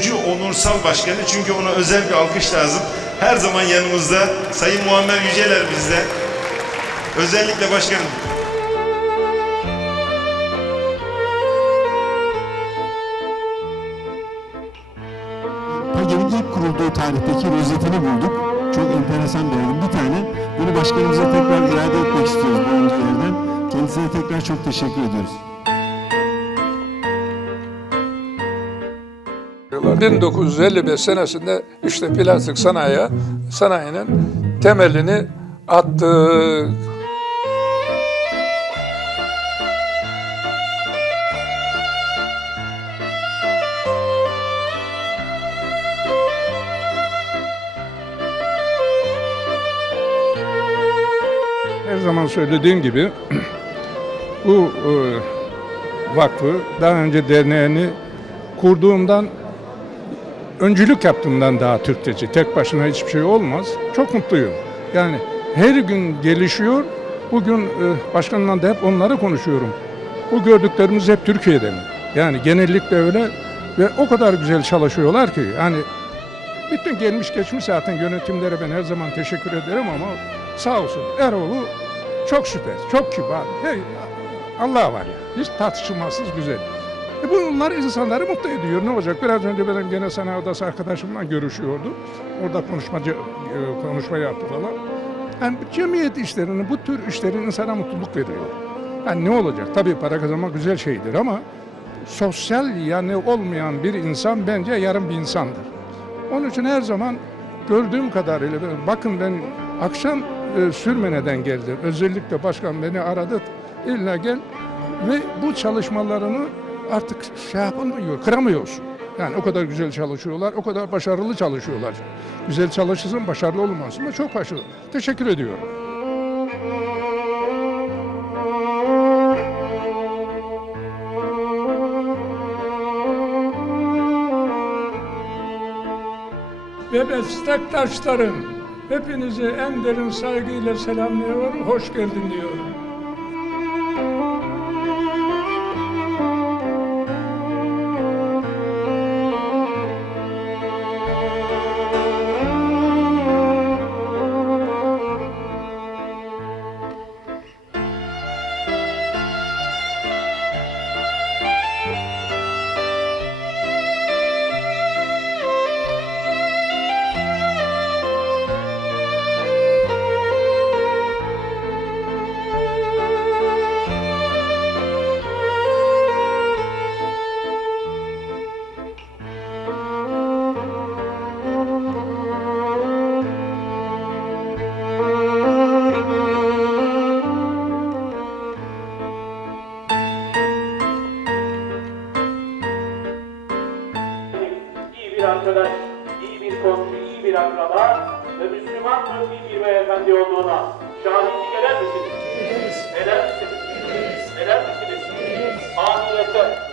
kurucu onursal başkanı çünkü ona özel bir alkış lazım. Her zaman yanımızda Sayın Muammer Yüceler bizde. Özellikle başkanım. PAGE'nin ilk kurulduğu tarihteki rozetini bulduk. Çok enteresan bir yorum. Bir tane. Bunu başkanımıza tekrar iade etmek istiyoruz bu yerden. Kendisine tekrar çok teşekkür ediyoruz. 1955 senesinde işte plastik sanayi, sanayinin temelini attık. Her zaman söylediğim gibi bu e, vakfı daha önce derneğini kurduğumdan öncülük yaptığımdan daha Türkçeci. Tek başına hiçbir şey olmaz. Çok mutluyum. Yani her gün gelişiyor. Bugün e, da hep onları konuşuyorum. Bu gördüklerimiz hep Türkiye'den. Yani genellikle öyle ve o kadar güzel çalışıyorlar ki yani bütün gelmiş geçmiş zaten yönetimlere ben her zaman teşekkür ederim ama sağ olsun Eroğlu çok süper, çok kibar. Hey, Allah var ya. Hiç tartışılmazsız güzel. E bunlar insanları mutlu ediyor. Ne olacak? Biraz önce benim gene sanayi odası arkadaşımla görüşüyordu. Orada konuşmacı e, konuşma yaptı falan. Yani cemiyet işlerinin, bu tür işlerin insana mutluluk veriyor. Yani ne olacak? Tabii para kazanmak güzel şeydir ama sosyal yanı olmayan bir insan bence yarım bir insandır. Onun için her zaman gördüğüm kadarıyla bakın ben akşam e, Sürmene'den geldim. Özellikle başkan beni aradı. İlla gel ve bu çalışmalarını artık şey yapılmıyor, kıramıyorsun. Yani o kadar güzel çalışıyorlar, o kadar başarılı çalışıyorlar. Güzel çalışırsın, başarılı olmasın da çok başarılı. Teşekkür ediyorum. Ve meslektaşlarım, hepinizi en derin saygıyla selamlıyor, hoş geldin diyorum.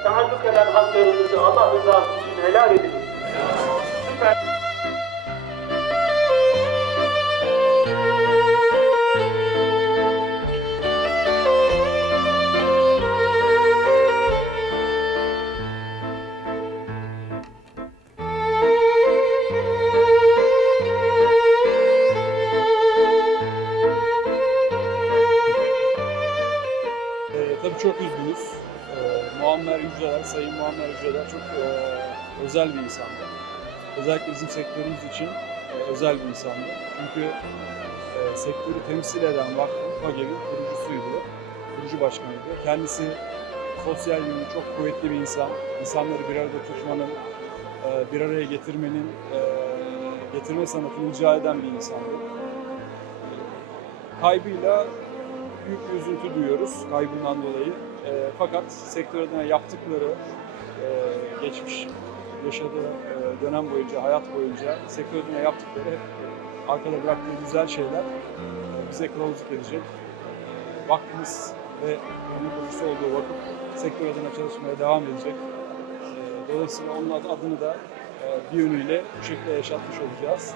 Tahakkuk eden haklarınızı Allah rızası için helal ediniz. Bizim sektörümüz için e, özel bir insandı. Çünkü e, sektörü temsil eden vakfın PAGEV'in kurucusuydu, kurucu başkanıydı. Kendisi sosyal yönü çok kuvvetli bir insan. İnsanları bir arada tutmanın, e, bir araya getirmenin, getirme sanatını icra eden bir insandı. Kaybıyla büyük bir üzüntü duyuyoruz kaybından dolayı. E, fakat sektör adına yaptıkları, e, geçmiş yaşadığı e, dönem boyunca, hayat boyunca sektör adına yaptıkları hep arkada bıraktığı güzel şeyler e, bize kılavuzluk edecek. Vakfımız ve onun kurucusu olduğu vakıf sektör adına çalışmaya devam edecek. E, dolayısıyla onun ad- adını da e, bir yönüyle bu şekilde yaşatmış olacağız.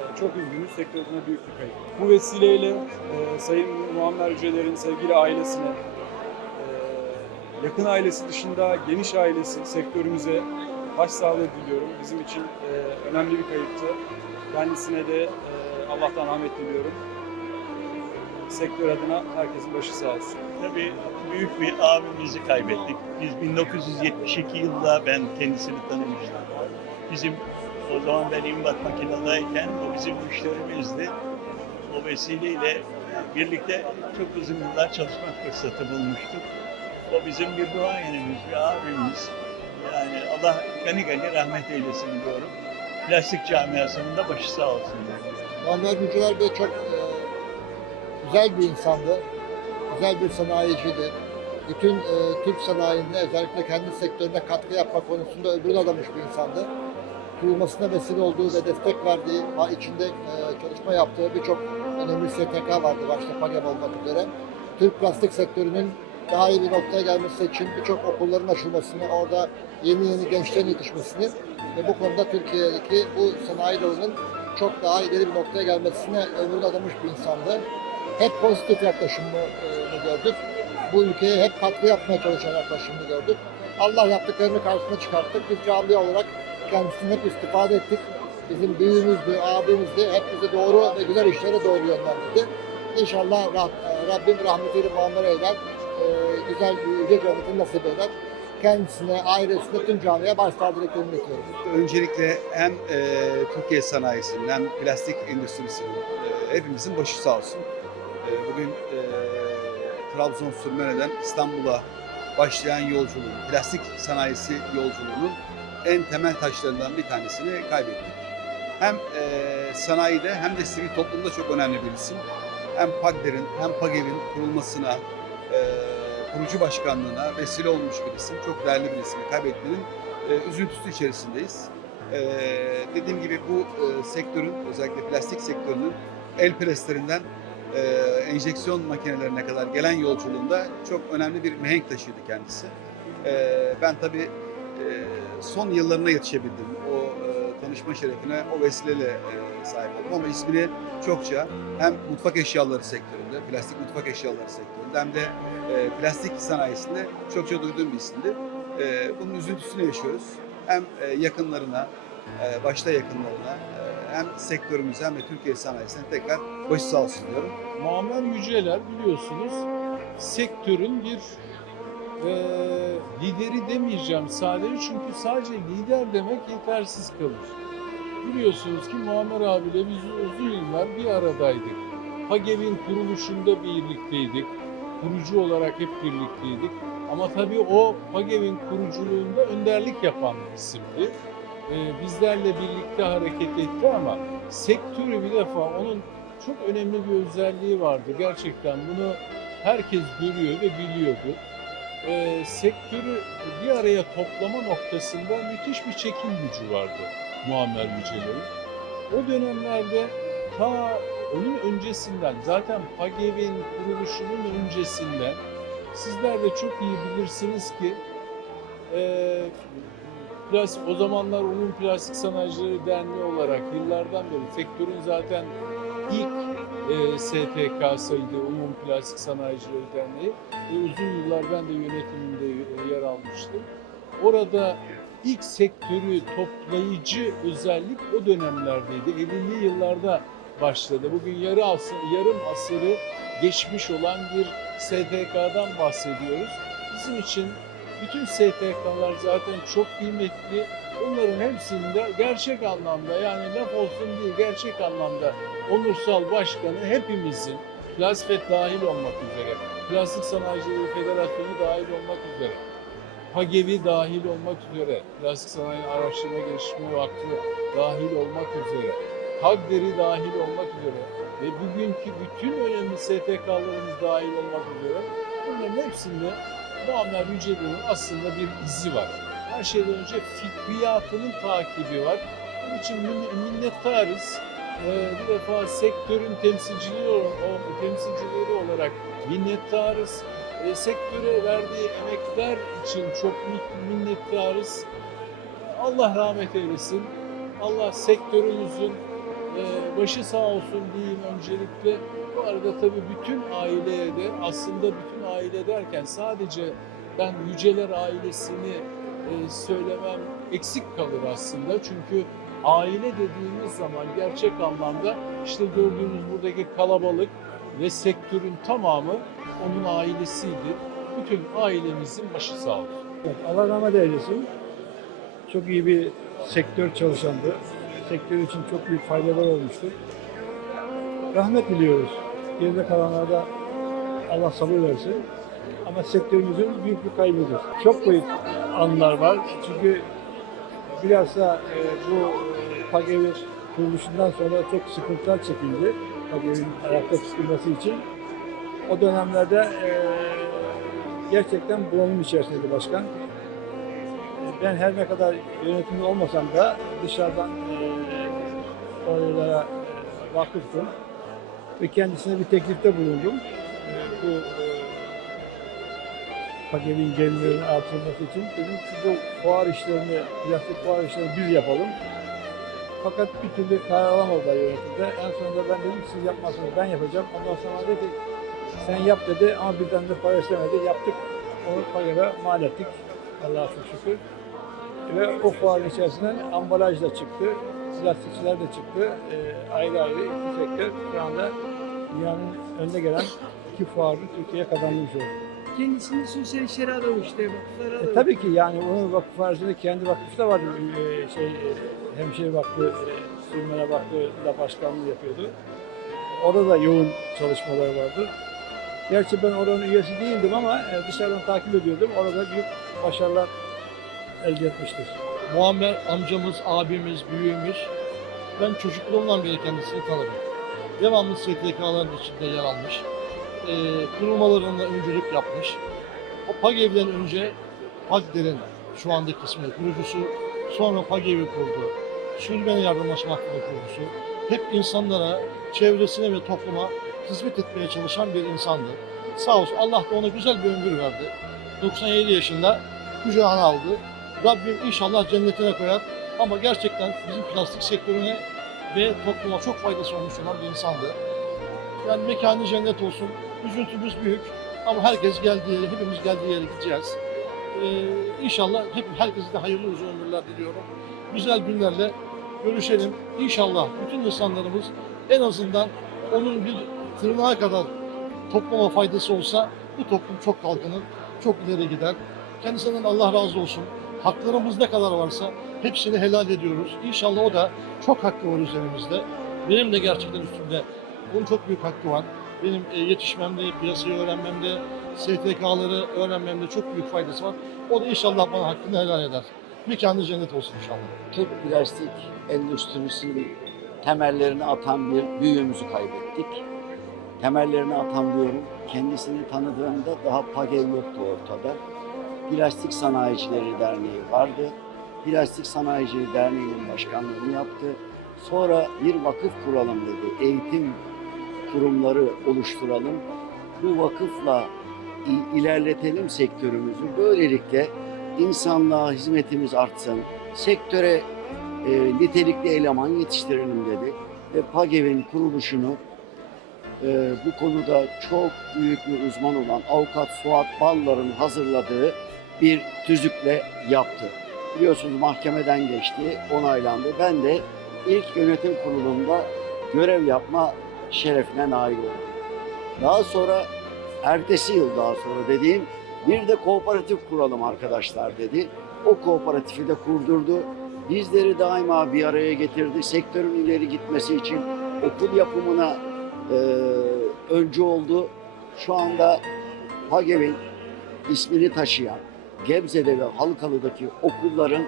E, Çok üzgünüz. Sektör adına büyük bir kayıp. Bu vesileyle e, Sayın Muammer Yüceler'in sevgili ailesine, e, yakın ailesi dışında geniş ailesi sektörümüze başsağlığı diliyorum. Bizim için e, önemli bir kayıptı. Kendisine de e, Allah'tan rahmet diliyorum. Sektör adına herkesin başı sağ olsun. Tabii büyük bir abimizi kaybettik. Biz 1972 yılında ben kendisini tanımıştım. Bizim o zaman ben imbat makinedayken o bizim müşterimizdi. O vesileyle birlikte çok uzun yıllar çalışmak fırsatı bulmuştuk. O bizim bir duayenimiz, bir abimiz. Allah gani gani rahmet eylesin diyorum. Plastik camiasının da başı sağ olsun diyorum. Muammer Yüceler Bey çok e, güzel bir insandı. Güzel bir sanayiciydi. Bütün e, Türk sanayinde özellikle kendi sektörüne katkı yapma konusunda öbürüne adamış bir insandı. Kurulmasına vesile olduğu ve destek verdiği, içinde e, çalışma yaptığı birçok önemli STK vardı başta PAGEM olmak üzere. Türk plastik sektörünün daha iyi bir noktaya gelmesi için birçok okulların açılmasını, orada yeni yeni gençlerin yetişmesini ve bu konuda Türkiye'deki bu sanayi dalının çok daha ileri bir noktaya gelmesine ömrünü adamış bir insandı. Hep pozitif yaklaşımını e, gördük. Bu ülkeye hep katkı yapmaya çalışan yaklaşımını gördük. Allah yaptıklarını karşısına çıkarttık. Biz cami olarak kendisini hep istifade ettik. Bizim büyüğümüzdü, abimizdi. Hep bizi doğru ve güzel işlere doğru yönlendirdi. İnşallah Rab- Rabbim rahmetiyle muamele eder. E, güzel bir yüce cennetini nasip eder. Kendisine, ailesine, tüm camiye dileklerimi iletiyorum. Öncelikle hem e, Türkiye sanayisinin hem plastik endüstrisinin e, hepimizin başı sağ olsun. E, bugün e, Trabzon Sürmene'den İstanbul'a başlayan yolculuğun, plastik sanayisi yolculuğunun en temel taşlarından bir tanesini kaybettik. Hem e, sanayide hem de sivil toplumda çok önemli bir isim. Hem PAGDER'in hem PAGEV'in kurulmasına, kurucu başkanlığına vesile olmuş bir isim. Çok değerli bir ismi kaybetmenin e, üzüntüsü içerisindeyiz. E, dediğim gibi bu e, sektörün özellikle plastik sektörünün el preslerinden e, enjeksiyon makinelerine kadar gelen yolculuğunda çok önemli bir mihenk taşıydı kendisi. E, ben tabii e, son yıllarına yetişebildim. Tanışma şerefine o vesileyle e, sahip oldum ama ismini çokça hem mutfak eşyaları sektöründe, plastik mutfak eşyaları sektöründe hem de e, plastik sanayisinde çokça duyduğum bir isimdi. E, bunun üzüntüsünü yaşıyoruz. Hem e, yakınlarına, e, başta yakınlarına, e, hem sektörümüze hem de Türkiye sanayisine tekrar başı sağ olsun diyorum. Muammer Yüceler biliyorsunuz sektörün bir e, lideri demeyeceğim sadece çünkü sadece lider demek yetersiz kalır. Biliyorsunuz ki Muammer abiyle biz uzun yıllar bir aradaydık. PAGEV'in kuruluşunda birlikteydik. Kurucu olarak hep birlikteydik. Ama tabii o PAGEV'in kuruculuğunda önderlik yapan bir isimdi. E, bizlerle birlikte hareket etti ama sektörü bir defa onun çok önemli bir özelliği vardı. Gerçekten bunu herkes görüyor ve biliyordu. Ee, sektörü bir araya toplama noktasında müthiş bir çekim gücü vardı Muammer Yüceler'in. O dönemlerde ta onun öncesinden zaten PAGEV'in kuruluşunun öncesinden sizler de çok iyi bilirsiniz ki e, plastik, o zamanlar Umum Plastik Sanayicileri Derneği olarak yıllardan beri sektörün zaten ilk e, STK'sıydı Umum Plastik Sanayicileri Derneği ve uzun yıllar ben de yönetiminde yer almıştım. Orada ilk sektörü toplayıcı özellik o dönemlerdeydi. 50'li yıllarda başladı. Bugün yarı asır, yarım asırı geçmiş olan bir STK'dan bahsediyoruz. Bizim için bütün STK'lar zaten çok kıymetli. Onların hepsinde gerçek anlamda yani laf olsun değil gerçek anlamda onursal başkanı hepimizin Plasfet dahil olmak üzere, Plastik Sanayicileri Federasyonu dahil olmak üzere, PAGEV'i dahil olmak üzere, Plastik Sanayi Araştırma Geliştirme Vakfı dahil olmak üzere, PAGDER'i dahil olmak üzere ve bugünkü bütün önemli STK'larımız dahil olmak üzere bunların hepsinde Muammer Yücel'in aslında bir izi var. Her şeyden önce fikriyatının takibi var. Onun için min- minnettarız. Ee, bir defa sektörün temsilcileri temsilcileri olarak minnettarız. Ee, sektöre verdiği emekler için çok min- minnettarız. Allah rahmet eylesin. Allah sektörümüzün e, başı sağ olsun diyeyim öncelikle. Bu arada tabii bütün aileye de aslında bütün aile derken sadece ben Yüceler ailesini e, söylemem eksik kalır aslında. Çünkü aile dediğimiz zaman gerçek anlamda işte gördüğünüz buradaki kalabalık ve sektörün tamamı onun ailesidir. Bütün ailemizin başı sağ olsun. Allah rahmet eylesin. Çok iyi bir sektör çalışandı. Sektör için çok büyük faydalar olmuştur. Rahmet diliyoruz. Geride kalanlara Allah sabır versin. Ama sektörümüzün büyük bir kaybıdır. Çok büyük anlar var. Çünkü bilhassa e, bu Pagevir kuruluşundan sonra çok sıkıntılar çekildi. Pagevir'in ayakta tutulması için. O dönemlerde e, gerçekten bunalım içerisindeydi başkan. E, Ben her ne kadar yönetimde olmasam da dışarıdan e, olaylara vakıftım ve kendisine bir teklifte bulundum. E, bu e, Pagev'in gelirlerinin artırılması için dedim ki bu fuar işlerini, plastik fuar işlerini biz yapalım. Fakat bir türlü karar alamadılar yönetimde. En sonunda ben dedim siz yapmazsınız ben yapacağım. Ondan sonra dedi sen yap dedi ama birden de para istemedi. Yaptık. Onu Pagev'e mal ettik. Allah'a çok şükür. Ve o fuarın içerisinden ambalaj da çıktı. Plastikçiler de çıktı. Ee, ayrı ayrı iki sektör şu anda dünyanın önde gelen iki fuarı Türkiye'ye kazanmış oldu. Kendisini sosyal işlere adamıştı, vakıflara E, adamış. tabii ki yani onun vakıf haricinde kendi vakıfı da vardı. E, şey, e, hemşire vakfı, e, sürmene vakfı da başkanlığı yapıyordu. Orada da yoğun çalışmalar vardı. Gerçi ben oranın üyesi değildim ama e, dışarıdan takip ediyordum. Orada büyük başarılar elde etmiştir. Muammer amcamız, abimiz, büyüğümüz. Ben çocukluğumdan beri kendisini tanırım. Devamlı STK'ların içinde yer almış. Ee, kurulmalarında öncülük yapmış. O PAGEV'den önce PAGDER'in şu andaki ismi kurucusu, sonra PAGEV'i kurdu. Sürmene Yardımlaşma Vakfı'nın kurucusu. Hep insanlara, çevresine ve topluma hizmet etmeye çalışan bir insandı. Sağ olsun Allah da ona güzel bir ömür verdi. 97 yaşında kucağına aldı. Rabbim inşallah cennetine koyar. Ama gerçekten bizim plastik sektörüne ve topluma çok faydası olmuş olan bir insandı. Yani mekanı cennet olsun. Üzüntümüz büyük. Ama herkes geldiği, hepimiz geldiği yere gideceğiz. Ee, inşallah hep herkese de hayırlı uzun ömürler diliyorum. Güzel günlerle görüşelim. İnşallah bütün insanlarımız en azından onun bir tırnağa kadar topluma faydası olsa bu toplum çok kalkınır, çok ileri gider. Kendisinden Allah razı olsun. Haklarımız ne kadar varsa hepsini helal ediyoruz. İnşallah o da çok hakkı var üzerimizde. Benim de gerçekten üstümde. Bunun çok büyük hakkı var. Benim e, yetişmemde, piyasayı öğrenmemde, STK'ları öğrenmemde çok büyük faydası var. O da inşallah bana hakkını helal eder. Mekanı cennet olsun inşallah. Türk plastik endüstrisinin temellerini atan bir büyüğümüzü kaybettik. Temellerini atan diyorum. Kendisini tanıdığımda daha PAGEV yoktu ortada. Plastik Sanayicileri Derneği vardı. Plastik Sanayicileri Derneği'nin başkanlığını yaptı. Sonra bir vakıf kuralım dedi. Eğitim kurumları oluşturalım. Bu vakıfla ilerletelim sektörümüzü. Böylelikle insanlığa hizmetimiz artsın. Sektöre e, nitelikli eleman yetiştirelim dedi. Ve PAGEV'in kuruluşunu e, bu konuda çok büyük bir uzman olan avukat Suat Ballar'ın hazırladığı bir tüzükle yaptı. Biliyorsunuz mahkemeden geçti, onaylandı. Ben de ilk yönetim kurulunda görev yapma şerefine nail oldum. Daha sonra ertesi yıl daha sonra dediğim bir de kooperatif kuralım arkadaşlar dedi. O kooperatifi de kurdurdu. Bizleri daima bir araya getirdi. Sektörün ileri gitmesi için okul yapımına öncü oldu. Şu anda PAGEV'in ismini taşıyan Gebze'de ve Halkalı'daki okulların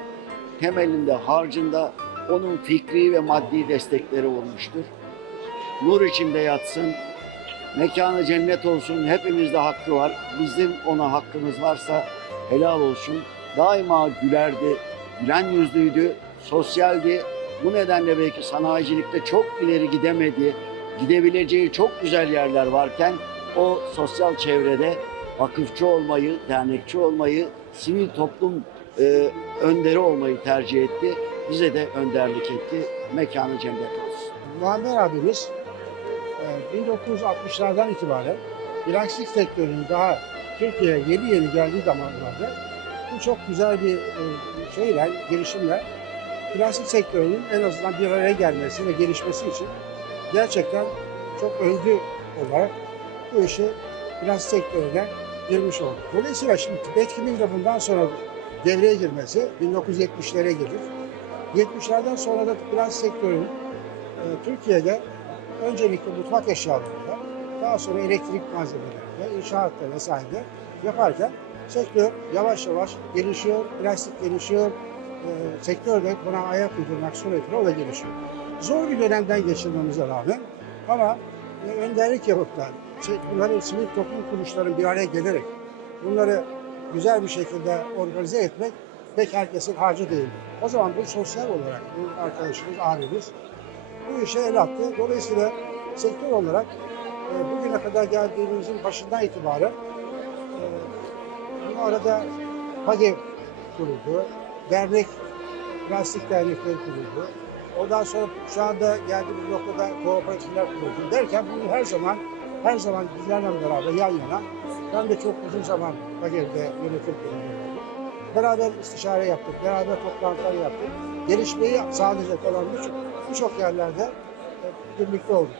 temelinde, harcında onun fikri ve maddi destekleri olmuştur. Nur içinde yatsın, mekanı cennet olsun, hepimizde hakkı var. Bizim ona hakkımız varsa helal olsun. Daima gülerdi, gülen yüzlüydü, sosyaldi. Bu nedenle belki sanayicilikte çok ileri gidemedi, gidebileceği çok güzel yerler varken o sosyal çevrede vakıfçı olmayı, dernekçi olmayı, sivil toplum e, önderi olmayı tercih etti. Bize de önderlik etti. Mekanı cennet olsun. Muammer abimiz e, 1960'lardan itibaren plastik sektörünün daha Türkiye'ye yeni yeni geldiği zamanlarda Bu çok güzel bir e, şeyle, girişimle plastik sektörünün en azından bir araya gelmesi ve gelişmesi için gerçekten çok öncü olarak bu işi plastik sektörüne girmiş oldu. Dolayısıyla şimdi Betkinin de bundan sonra devreye girmesi 1970'lere gelir. 70'lerden sonra da plastik sektörünün e, Türkiye'de öncelikle mutfak eşyalarında, daha sonra elektrik malzemelerinde, inşaatta vesairede yaparken sektör yavaş yavaş gelişiyor, plastik gelişiyor, e, sektör de buna ayak uydurmak suretiyle o da gelişiyor. Zor bir dönemden geçirmemize rağmen ama e, önderlik yapıp da şey, bunların sivil toplum kuruluşlarının bir araya gelerek bunları güzel bir şekilde organize etmek pek herkesin harcı değil. O zaman bu sosyal olarak bu arkadaşımız, abimiz bu işe el attı. Dolayısıyla sektör olarak e, bugüne kadar geldiğimizin başından itibaren e, bu arada PAGE kuruldu, dernek, plastik dernekleri kuruldu. Ondan sonra şu anda geldiğimiz noktada kooperatifler kuruldu derken bunu her zaman her zaman bizlerle beraber yan yana ben de çok uzun zaman PAGE'de yönetirken oldum. Beraber istişare yaptık, beraber toplantılar yaptık. Gelişmeyi sağlayacak olan birçok birçok yerlerde e, birlikte olduk.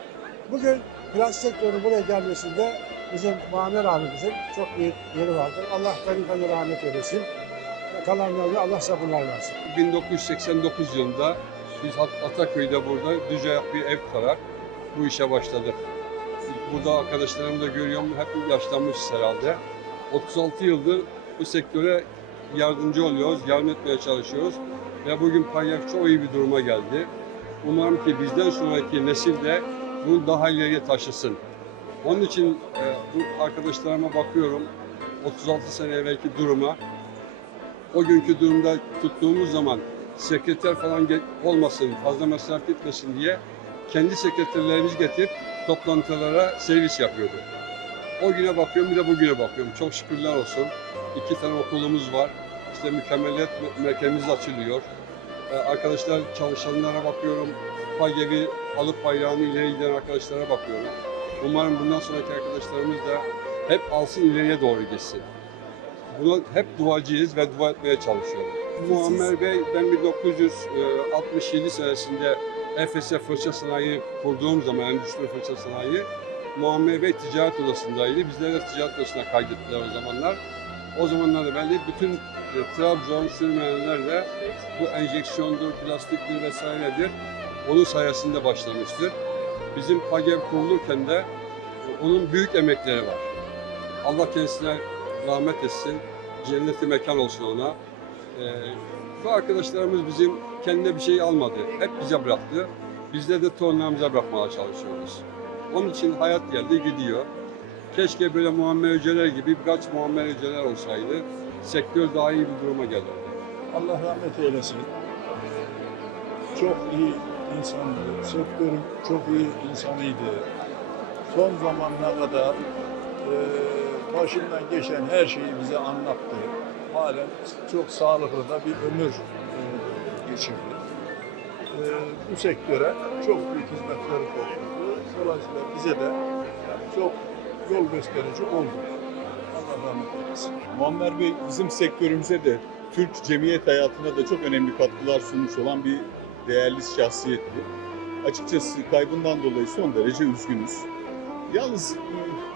Bugün plastik sektörünün buraya gelmesinde bizim Muammer abimizin çok büyük yeri vardır. Allah gani rahmet eylesin. Kalanlarına Allah sabırlar versin. 1989 yılında biz At- Ataköy'de burada düz ayak bir ev kurarak bu işe başladık. Burada arkadaşlarımı da görüyorum. Hep yaşlanmışız herhalde. 36 yıldır bu sektöre yardımcı oluyoruz, yardım etmeye çalışıyoruz. Ve bugün Panyak çok iyi bir duruma geldi. Umarım ki bizden sonraki nesil de bunu daha ileriye taşısın. Onun için e, bu arkadaşlarıma bakıyorum. 36 sene evvelki duruma. O günkü durumda tuttuğumuz zaman sekreter falan olmasın, fazla masraf etmesin diye kendi sekreterlerimiz getirip toplantılara servis yapıyordu. O güne bakıyorum bir de bugüne bakıyorum. Çok şükürler olsun. İki tane okulumuz var. İşte mükemmeliyet me- merkezimiz açılıyor. Ee, arkadaşlar çalışanlara bakıyorum. Pagevi alıp bayrağını ileri giden arkadaşlara bakıyorum. Umarım bundan sonraki arkadaşlarımız da hep alsın ileriye doğru gitsin. Buna hep duacıyız ve dua etmeye çalışıyoruz. Muammer Bey, ben 1967 senesinde Efes'e fırça sanayi kurduğum zaman, endüstri fırça sanayi, Muammer Bey ticaret odasındaydı. Bizleri de ticaret odasına kaydettiler o zamanlar. O zamanlarda belli bütün e, Trabzon sürmeyenler de bu enjeksiyondur, plastiktir vesairedir. Onun sayesinde başlamıştır. Bizim PAGEV kurulurken de e, onun büyük emekleri var. Allah kendisine rahmet etsin, cenneti mekan olsun ona. Ee, bu arkadaşlarımız bizim kendine bir şey almadı. Hep bize bıraktı. Bizde de torunlarımıza bırakmaya çalışıyoruz. Onun için hayat geldi gidiyor. Keşke böyle Muammer Öceler gibi birkaç Muammer Öceler olsaydı sektör daha iyi bir duruma gelirdi. Allah rahmet eylesin. Çok iyi insandı. Sektörün çok iyi insanıydı. Son zamanlara kadar e, başından geçen her şeyi bize anlattı. Halen çok sağlıklı da bir ömür e, geçirdi. E, bu sektöre çok büyük hizmetleri dokundu. Dolayısıyla bize de çok yol gösterici oldu. Allah rahmet eylesin. Muammer Bey bizim sektörümüze de Türk cemiyet hayatına da çok önemli katkılar sunmuş olan bir değerli şahsiyetti. Açıkçası kaybından dolayı son derece üzgünüz. Yalnız e,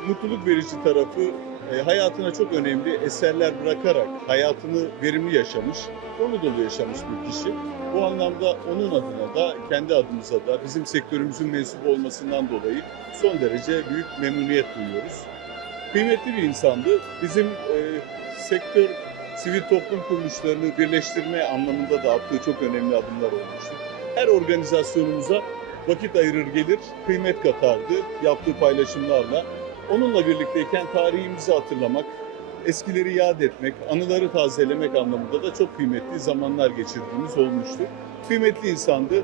mutluluk verici tarafı e, hayatına çok önemli eserler bırakarak hayatını verimli yaşamış, dolu dolu yaşamış bir kişi. Bu anlamda onun adına da kendi adımıza da bizim sektörümüzün mensubu olmasından dolayı son derece büyük memnuniyet duyuyoruz kıymetli bir insandı. Bizim e, sektör sivil toplum kuruluşlarını birleştirme anlamında da attığı çok önemli adımlar olmuştu. Her organizasyonumuza vakit ayırır gelir, kıymet katardı yaptığı paylaşımlarla. Onunla birlikteyken tarihimizi hatırlamak, eskileri yad etmek, anıları tazelemek anlamında da çok kıymetli zamanlar geçirdiğimiz olmuştu. Kıymetli insandı.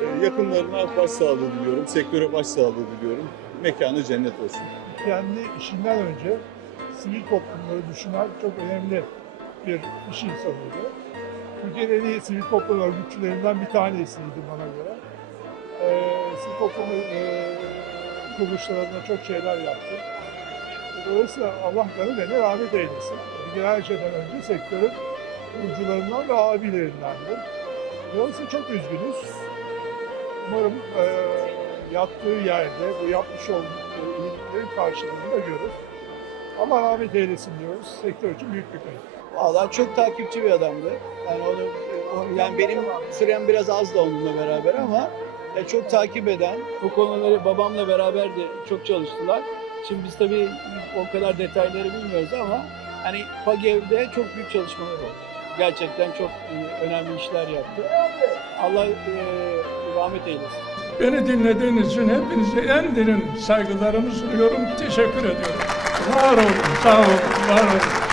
E, yakınlarına başsağlığı diliyorum, sektöre başsağlığı diliyorum. Mekanı cennet olsun. kendi işinden önce sivil toplumları düşünen çok önemli bir iş insanıydı. Türkiye'nin en iyi sivil toplum örgütçülerinden bir tanesiydi bana göre. Ee, sivil toplum e, kuruluşlarında çok şeyler yaptı. Dolayısıyla Allah kanı beni rahmet eylesin. Bir her şeyden önce sektörün kurucularından ve abilerindendir. Dolayısıyla çok üzgünüz. Umarım eee, yattığı yerde bu yapmış olduğu iyiliklerin karşılığını da görür. Allah rahmet eylesin diyoruz. Sektör için büyük bir kayıp. Valla çok takipçi bir adamdı. Yani onu yani benim sürem biraz az da onunla beraber ama e, çok takip eden. Bu konuları babamla beraber de çok çalıştılar. Şimdi biz tabii o kadar detayları bilmiyoruz ama hani Pagev'de çok büyük çalışmalar oldu. Gerçekten çok e, önemli işler yaptı. Allah e, rahmet eylesin. Beni dinlediğiniz için hepinize en derin saygılarımı sunuyorum. Teşekkür ediyorum. Var olun, sağ olun, var olun.